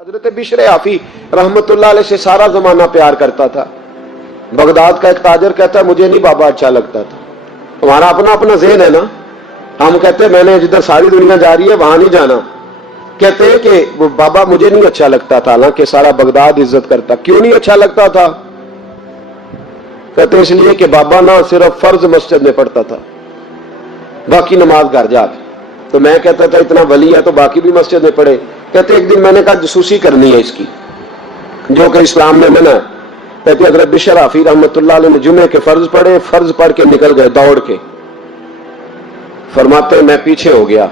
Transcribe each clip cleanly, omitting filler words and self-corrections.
حضرت بشر حافی رحمتullah علیہ سے سارا زمانہ پیار کرتا تھا. بغداد کا ایک تاجر کہتا ہے مجھے نہیں بابا اچھا لگتا تھا. ہمارا اپنا اپنا ذہن ہے نا, ہم کہتے ہیں میں نے جدھر ساری دنیا جا رہی ہے وہاں نہیں جانا. کہتے ہیں کہ وہ بابا مجھے نہیں اچھا لگتا تھا, حالانکہ سارا بغداد عزت کرتا. کیوں نہیں اچھا لگتا تھا؟ کہتے ہیں اس لیے کہ بابا نہ صرف فرض مسجد میں پڑھتا تھا, باقی نماز گھر جا کے. تو میں کہتا تھا اتنا ولی ہے تو باقی بھی مسجد میں پڑھے. کہتے ایک دن میں نے کہا جسوسی کرنی ہے اس کی, جو کہ اسلام میں منع ہے. کہتے حضرت بشر حافی رحمتullah علیہ نے جمعے کے فرض پڑھے, فرض پڑھ کے نکل گئے دوڑ کے. فرماتے ہیں میں پیچھے ہو گیا.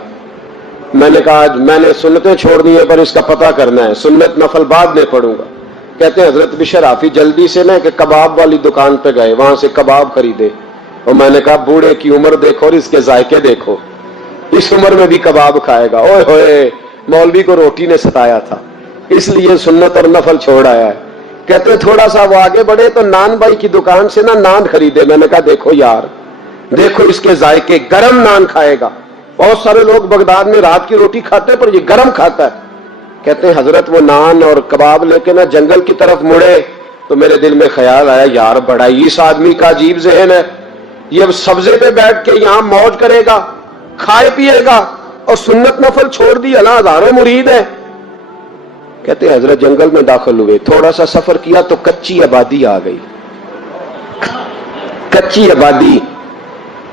میں نے کہا میں نے سنتیں چھوڑ دی ہیں پر اس کا پتہ کرنا ہے, سنت نفل بعد میں پڑھوں گا. کہتے ہیں حضرت بشر حافی جلدی سے نا کہ کباب والی دکان پہ گئے, وہاں سے کباب خریدے. اور میں نے کہا بوڑھے کی عمر دیکھو اور اس کے ذائقے دیکھو, اس عمر میں بھی کباب کھائے گا. اوئے ہوئے, مولوی کو روٹی نے ستایا تھا اس لیے سنت اور نفل چھوڑ آیا ہے. کہتے تھوڑا سا وہ آگے بڑھے تو نان بھائی کی دکان سے نا نان خریدے. میں نے کہا دیکھو یار, دیکھو اس کے ذائقے, گرم نان کھائے گا. بہت سارے لوگ بغداد میں رات کی روٹی کھاتے ہیں پر یہ گرم کھاتا ہے. کہتے ہیں حضرت وہ نان اور کباب لے کے نا جنگل کی طرف مڑے تو میرے دل میں خیال آیا یار بڑا ہی اس آدمی کا عجیب ذہن ہے, یہ اب سبزے پہ بیٹھ کے یہاں موج کرے گا, کھائے پیے گا, اور سنت نفل چھوڑ دی, اللہ ہزاروں مرید ہے. کہتے ہیں حضرت جنگل میں داخل ہوئے, تھوڑا سا سفر کیا تو کچی آبادی آ گئی. کچی آبادی,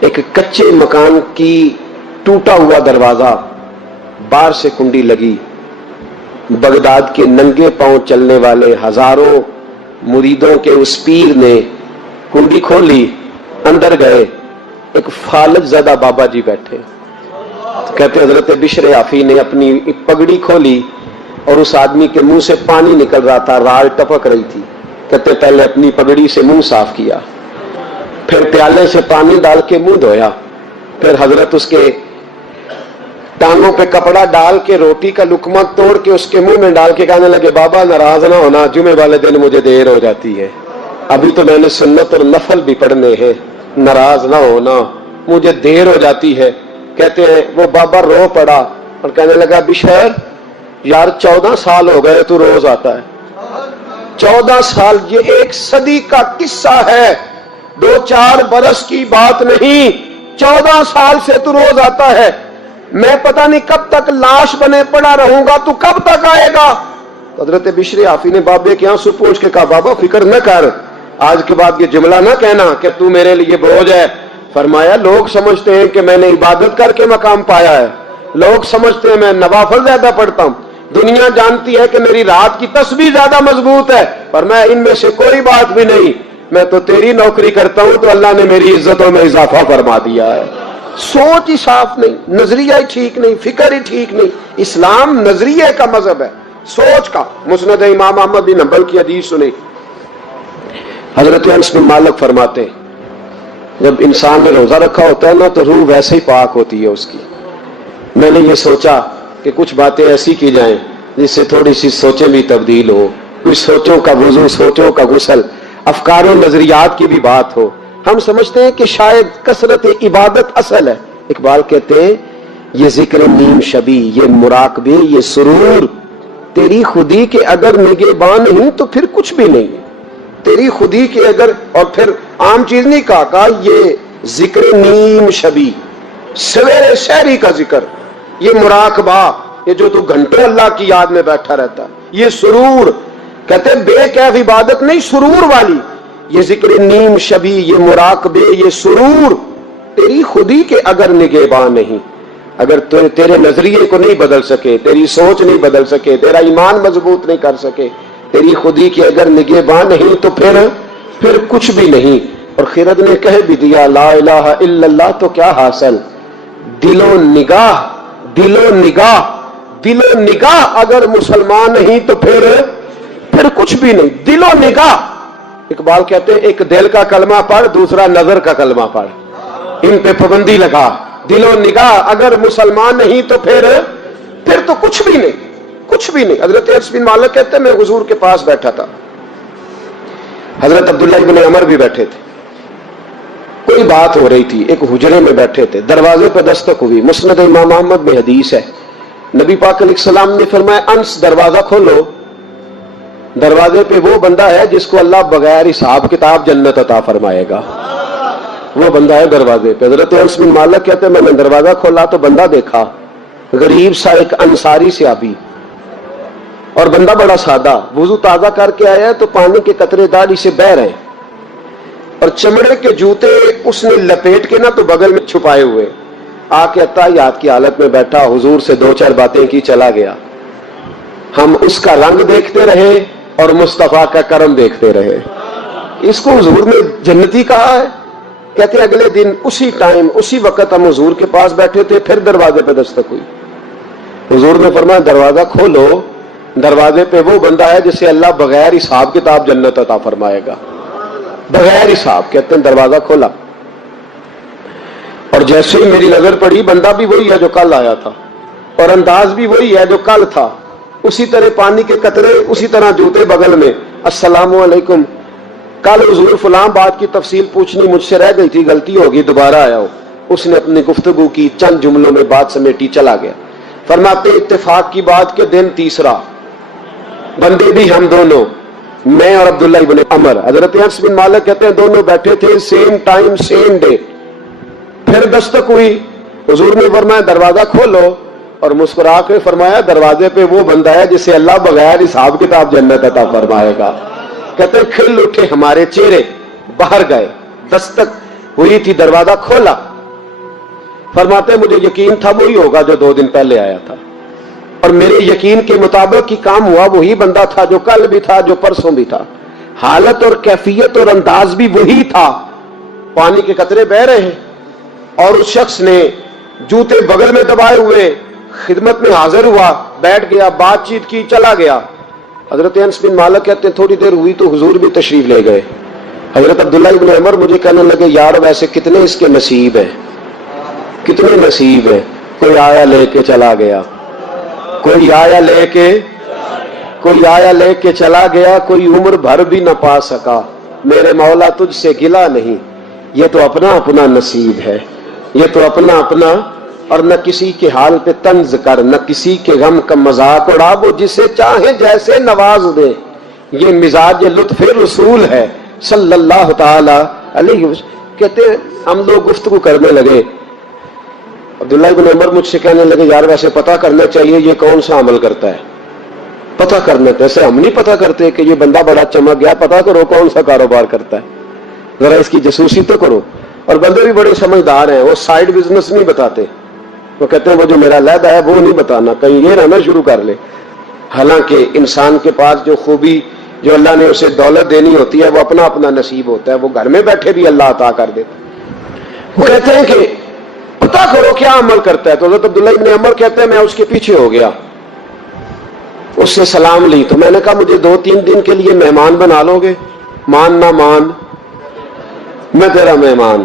ایک کچے مکان کی ٹوٹا ہوا دروازہ, باہر سے کنڈی لگی. بغداد کے ننگے پاؤں چلنے والے ہزاروں مریدوں کے اس پیر نے کنڈی کھولی, اندر گئے. ایک فالج زدہ بابا جی بیٹھے. کہتے حضرت بشر حافی نے اپنی پگڑی کھولی اور اس آدمی کے منہ سے پانی نکل رہا تھا, رال ٹپک رہی تھی. کہتے پہلے اپنی پگڑی سے منہ صاف کیا, پھر پیالے سے پانی ڈال کے منہ دھویا, پھر حضرت اس کے ٹانگوں پہ کپڑا ڈال کے روٹی کا لقمہ توڑ کے اس کے منہ میں ڈال کے کہنے لگے بابا ناراض نہ ہونا, جمعے والے دن مجھے دیر ہو جاتی ہے, ابھی تو میں نے سنت اور نفل بھی پڑھنے ہیں, ناراض نہ ہونا مجھے دیر ہو جاتی ہے. کہتے ہیں وہ بابا رو پڑا اور کہنے لگا بشر یار 14 سال ہو گئے تو روز آتا ہے. 14 سال, یہ 1 صدی کا قصہ ہے, 2-4 برس کی بات نہیں. 14 سال سے تو روز آتا ہے. میں پتہ نہیں کب تک لاش بنے پڑا رہوں گا, تو کب تک آئے گا؟ حضرت بشر حافی نے بابے کے آنسو پوچھ کے کہا بابا فکر نہ کر, آج کے بعد یہ جملہ نہ کہنا کہ تو میرے لیے بوجھ ہے. فرمایا لوگ سمجھتے ہیں کہ میں نے عبادت کر کے مقام پایا ہے, لوگ سمجھتے ہیں میں نوافل زیادہ پڑھتا ہوں, دنیا جانتی ہے کہ میری رات کی تسبیح زیادہ مضبوط ہے, پر میں ان میں سے کوئی بات بھی نہیں. میں تو تیری نوکری کرتا ہوں تو اللہ نے میری عزتوں میں اضافہ فرما دیا ہے. سوچ ہی صاف نہیں, نظریہ ہی ٹھیک نہیں, فکر ہی ٹھیک نہیں. اسلام نظریے کا مذہب ہے, سوچ کا. مسند امام احمد بن حنبل کی حدیث سنی, حضرت انس بن مالک فرماتے ہیں جب انسان نے روزہ رکھا ہوتا ہے نا تو روح ویسے ہی پاک ہوتی ہے اس کی. میں نے یہ سوچا کہ کچھ باتیں ایسی کی جائیں جس سے تھوڑی سی سوچیں بھی تبدیل ہو, کچھ سوچوں کا وضو, سوچوں کا غسل, افکار و نظریات کی بھی بات ہو. ہم سمجھتے ہیں کہ شاید کثرت عبادت اصل ہے. اقبال کہتے ہیں یہ ذکر نیم شبی, یہ مراقبے, یہ سرور تیری خودی کے اگر نگہباں نہیں تو پھر کچھ بھی نہیں. تیری خودی کے اگر, اور پھر عام چیز نہیں کہا یہ ذکر نیم شبی, سویرے شہری کا ذکر, یہ مراقبہ, یہ جو تو گھنٹوں اللہ کی یاد میں بیٹھا رہتا, یہ سرور. کہتے بے کیف عبادت نہیں, سرور والی. یہ ذکر نیم شبی, یہ مراقبے, یہ سرور تیری خودی کے اگر نگہباں نہیں. اگر تیرے نظریے کو نہیں بدل سکے, تیری سوچ نہیں بدل سکے, تیرا ایمان مضبوط نہیں کر سکے, تیری خودی کے اگر نگہباں نہیں تو پھر کچھ بھی نہیں. اور خرد نے کہہ بھی دیا لا الہ الا اللہ تو کیا حاصل, دل و نگاہ, دل و نگاہ, دل و نگاہ اگر مسلمان نہیں تو پھر کچھ بھی نہیں. دل و نگاہ. اقبال کہتے ہیں ایک دل کا کلمہ پڑھ, دوسرا نظر کا کلمہ پڑھ, ان پہ پابندی لگا. دل و نگاہ اگر مسلمان نہیں تو پھر تو کچھ بھی نہیں, کچھ بھی نہیں. حضرت انس بن مالک کہتے ہیں میں حضور کے پاس بیٹھا تھا, حضرت عبداللہ ابن عمر بھی بیٹھے تھے, کوئی بات ہو رہی تھی, ایک حجرے میں بیٹھے تھے, دروازے پہ دستک ہوئی. مسند امام احمد میں حدیث ہے نبی پاک علیہ السلام نے فرمایا انس دروازہ کھولو، دروازے پہ وہ بندہ ہے جس کو اللہ بغیر حساب کتاب جنت عطا فرمائے گا، وہ بندہ ہے دروازے پہ۔ حضرت انس بن مالک کہتے ہیں میں نے دروازہ کھولا تو بندہ دیکھا، غریب سا ایک انصاری صحابی، اور بندہ بڑا سادہ، وضو تازہ کر کے آیا ہے تو پانی کے قطرے داڑھی سے بہہ رہے، اور چمڑے کے جوتے اس نے لپیٹ کے نا تو بغل میں چھپائے ہوئے، آ کے اتحیات کی حالت میں بیٹھا، حضور سے دو چار باتیں کی، چلا گیا۔ ہم اس کا رنگ دیکھتے رہے اور مصطفیٰ کا کرم دیکھتے رہے۔ اس کو حضور نے جنتی کہا ہے۔ کہتے ہیں اگلے دن اسی ٹائم اسی وقت ہم حضور کے پاس بیٹھے تھے، پھر دروازے پہ دستک ہوئی، حضور نے فرمایا دروازہ کھولو، دروازے پہ وہ بندہ ہے جسے اللہ بغیر حساب کتاب جنت عطا فرمائے گا، بغیر حساب۔ کہتے ہیں دروازہ کھولا اور جیسے ہی میری نظر پڑی، بندہ بھی وہی ہے جو کل آیا تھا اور انداز بھی وہی ہے جو کل تھا، اسی طرح پانی کے قطرے، اسی طرح جوتے بغل میں، السلام علیکم، کل حضور فلاں بات کی تفصیل پوچھنی مجھ سے رہ گئی تھی، غلطی ہوگی، دوبارہ آیا ہو۔ اس نے اپنی گفتگو کی، چند جملوں میں بات سمیٹی، چلا گیا۔ فرماتے اتفاق کی بات کہ دن تیسرا، بندے بھی ہم دونوں، میں اور عبداللہ ابن عمر، حضرت انس بن مالک کہتے ہیں دونوں بیٹھے تھے، سیم ٹائم سیم ڈے۔ پھر دستک ہوئی، حضور نے فرمایا دروازہ کھولو، اور مسکرا کے فرمایا دروازے پہ وہ بندہ ہے جسے اللہ بغیر حساب کتاب جنت عطا فرمائے گا۔ کہتے ہیں کھل اٹھے ہمارے چہرے، باہر گئے، دستک ہوئی تھی، دروازہ کھولا۔ فرماتے مجھے یقین تھا وہی ہوگا جو 2 دن پہلے آیا تھا، اور میرے یقین کے مطابق ہی کام ہوا، وہی بندہ تھا جو کل بھی تھا، جو پرسوں بھی تھا، حالت اور کیفیت اور انداز بھی وہی تھا، پانی کے قطرے بہ رہے ہیں، اور اس شخص نے جوتے بغل میں دبائے ہوئے خدمت میں حاضر ہوا، بیٹھ گیا، بات چیت کی، چلا گیا۔ حضرت انس بن مالک کہتے ہیں تھوڑی دیر ہوئی تو حضور بھی تشریف لے گئے۔ حضرت عبداللہ ابن عمر مجھے کہنے لگے یار ویسے کتنے اس کے نصیب ہیں، کتنے نصیب ہیں، کوئی آیا لے کے چلا گیا، کوئی آیا لے کے چلا گیا، کوئی عمر بھر بھی نہ پا سکا، میرے مولا تجھ سے گلا نہیں، یہ تو اپنا اپنا نصیب ہے، یہ تو اپنا اپنا، اور نہ کسی کے حال پہ طنز کر، نہ کسی کے غم کا مذاق اڑا، وہ جسے چاہے جیسے نواز دے، یہ مزاج لطف رسول ہے صلی اللہ تعالی علیہ وسلم۔ کہتے ہیں ہم لوگ گفتگو کرنے لگے، عبداللہ ابن عمر مجھ سے کہنے لگے یار ویسے پتہ کرنا چاہیے یہ کون سا عمل کرتا ہے، پتہ کرنا، ایسے ہم نہیں پتہ کرتے کہ یہ بندہ بڑا چمک گیا، پتہ کرو کون سا کاروبار کرتا ہے، ذرا اس کی جاسوسی تو کرو۔ اور بندے بھی بڑے سمجھدار ہیں، وہ سائیڈ بزنس نہیں بتاتے، وہ کہتے ہیں وہ جو میرا علیحدہ ہے وہ نہیں بتانا، کہیں یہ نہ شروع کر لے۔ حالانکہ انسان کے پاس جو خوبی، جو اللہ نے اسے دولت دینی ہوتی ہے، وہ اپنا اپنا نصیب ہوتا ہے، وہ گھر میں بیٹھے بھی اللہ عطا کر دیتا۔ وہ کہتے ہیں کہ پتہ کرو کیا عمل کرتا ہے، تو حضرت عبداللہ ابن عمر کہتے ہیں میں اس کے پیچھے ہو گیا، اس سے سلام لی، تو میں نے کہا مجھے 2-3 دن کے لیے مہمان بنا لو گے، مان نہ مان میں تیرا مہمان،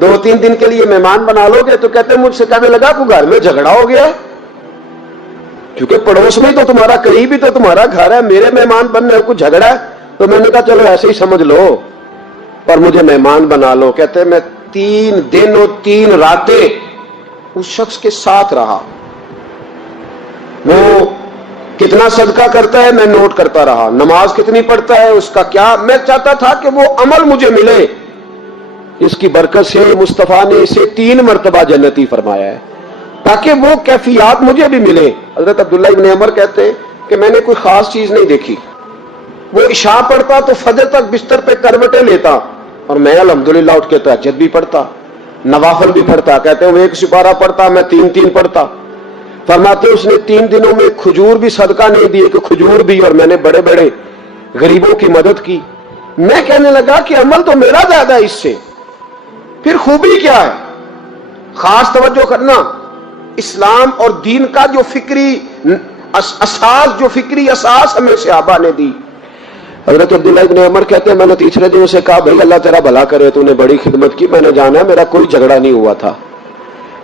2-3 دن کے لیے مہمان بنا لو گے؟ تو کہتے ہیں مجھ سے کہنے لگا کوئی گھر میں جھگڑا ہو گیا، کیونکہ پڑوس میں تو تمہارا قریب ہی تو تمہارا گھر ہے، میرے مہمان بننے کو جھگڑا ہے؟ تو میں نے کہا چلو ایسے ہی سمجھ لو اور مجھے مہمان بنا لو۔ کہتے ہیں میں 3 دن اور 3 راتیں اس شخص کے ساتھ رہا، وہ کتنا صدقہ کرتا ہے میں نوٹ کرتا رہا، نماز کتنی پڑھتا ہے، اس کا کیا، میں چاہتا تھا کہ وہ عمل مجھے ملے۔ اس کی برکت سے مصطفیٰ نے اسے 3 مرتبہ جنتی فرمایا ہے تاکہ وہ کیفیات مجھے بھی ملے۔ حضرت عبداللہ ابن عمر کہتے ہیں کہ میں نے کوئی خاص چیز نہیں دیکھی، وہ عشاء پڑھتا تو فجر تک بستر پہ کروٹیں لیتا، اور میں الحمدللہ اٹھ کے تہجد بھی پڑھتا، نوافل بھی پڑھتا۔ کہتے ہیں وہ 1 سپارہ پڑھتا، میں 3 پڑھتا۔ فرماتے اس نے 3 دنوں میں کھجور بھی صدقہ نہیں دی، کہ کھجور بھی، اور میں نے بڑے بڑے غریبوں کی مدد کی۔ میں کہنے لگا کہ عمل تو میرا زیادہ ہے اس سے، پھر خوبی کیا ہے؟ خاص توجہ کرنا، اسلام اور دین کا جو فکری اساس ہمیں صحابہ نے دی۔ حضرت عبداللہ ابن عمر کہتے ہیں میں نے تیسرے دن سے کہا بھائی اللہ تیرا بھلا کرے، تو نے بڑی خدمت کی، میں نے جانا ہے میرا کوئی جھگڑا نہیں ہوا تھا،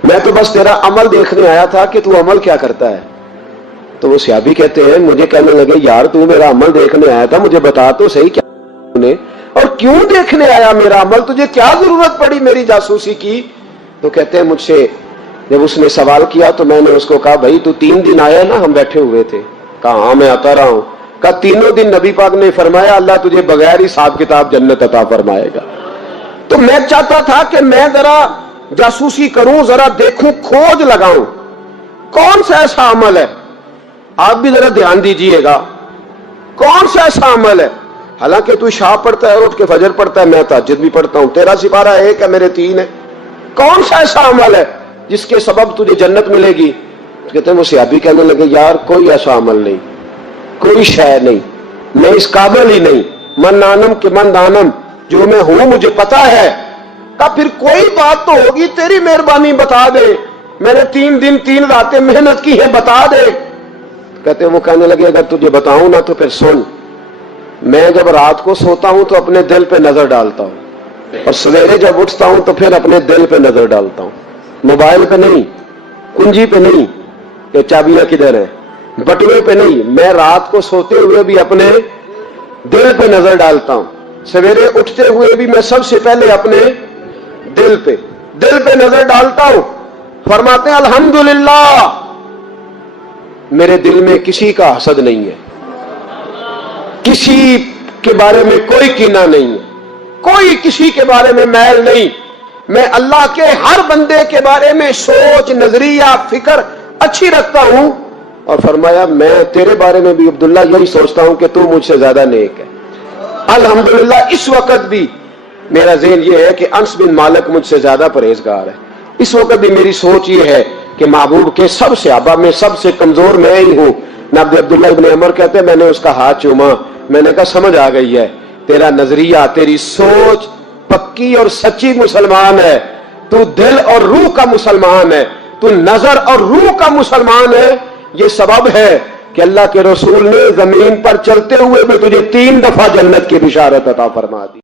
میں تو بس تیرا عمل دیکھنے آیا تھا کہ تو عمل کیا کرتا ہے۔ تو وہ صحابی کہتے ہیں مجھے کہنے لگے یار تو میرا عمل دیکھنے آیا تھا، مجھے بتا تو صحیح کیا نے، اور کیوں دیکھنے آیا میرا عمل، تجھے کیا ضرورت پڑی میری جاسوسی کی؟ تو کہتے ہیں مجھ سے جب اس نے سوال کیا تو میں نے اس کو کہا بھائی تو 3 دن آیا نا ہم بیٹھے ہوئے تھے؟ کہا ہاں میں آتا رہا ہوں۔ کہا 3 دن نبی پاک نے فرمایا اللہ تجھے بغیر حساب کتاب جنت عطا فرمائے گا۔ تو میں چاہتا تھا کہ میں ذرا جاسوسی کروں، ذرا دیکھوں، کھوج لگاؤں کون سا ایسا عمل ہے، آپ بھی ذرا دھیان دیجئے گا کون سا ایسا عمل ہے، حالانکہ تو عشاء پڑھتا ہے، اٹھ کے فجر پڑھتا ہے، میں تہجد بھی پڑھتا ہوں، تیرا سپارہ 1 ہے میرے 3 ہے، کون سا ایسا عمل ہے جس کے سبب تجھے جنت ملے گی؟ کہتے ہیں وہ صحابی کہنے لگے یار کوئی ایسا عمل نہیں، کوئی شے نہیں، میں اس قابل ہی نہیں، من آنم کہ من دانم، جو میں ہوں مجھے پتا ہے۔ کہا پھر کوئی بات تو ہوگی، تیری مہربانی بتا دے، میں نے 3 دن 3 راتیں محنت کی ہے، بتا دے۔ کہتے ہیں وہ کہنے لگے اگر تجھے بتاؤں نا تو پھر سن، میں جب رات کو سوتا ہوں تو اپنے دل پہ نظر ڈالتا ہوں، اور سویرے جب اٹھتا ہوں تو پھر اپنے دل پہ نظر ڈالتا ہوں، موبائل پہ نہیں، کنجی پہ نہیں کہ چابیاں کدھر ہے، بٹوے پہ نہیں، میں رات کو سوتے ہوئے بھی اپنے دل پہ نظر ڈالتا ہوں، سویرے اٹھتے ہوئے بھی میں سب سے پہلے اپنے دل پہ نظر ڈالتا ہوں۔ فرماتے ہیں الحمدللہ میرے دل میں کسی کا حسد نہیں ہے، کسی کے بارے میں کوئی کینہ نہیں ہے، کوئی کسی کے بارے میں میل نہیں، میں اللہ کے ہر بندے کے بارے میں سوچ، نظریہ، فکر اچھی رکھتا ہوں۔ اور فرمایا میں تیرے بارے میں بھی عبداللہ یہی سوچتا ہوں کہ تو مجھ سے زیادہ نیک ہے۔ الحمدللہ اس وقت بھی میرا ذہن یہ ہے کہ انس بن مالک مجھ سے زیادہ پرہیزگار ہے، اس وقت بھی میری سوچ یہ ہے کہ محبوب کے سب صحابہ میں سب سے کمزور میں ہی ہوں۔ نبی عبداللہ ابن عمر کہتے ہیں میں نے اس کا ہاتھ چوما، میں نے کہا سمجھ آ گئی ہے، تیرا نظریہ، تیری سوچ پکی اور سچی مسلمان ہے، تو دل اور روح کا مسلمان ہے، تو نظر اور روح کا مسلمان ہے۔ یہ سبب ہے کہ اللہ کے رسول نے زمین پر چلتے ہوئے بھی تجھے 3 دفعہ جنت کی بشارت عطا فرما دی۔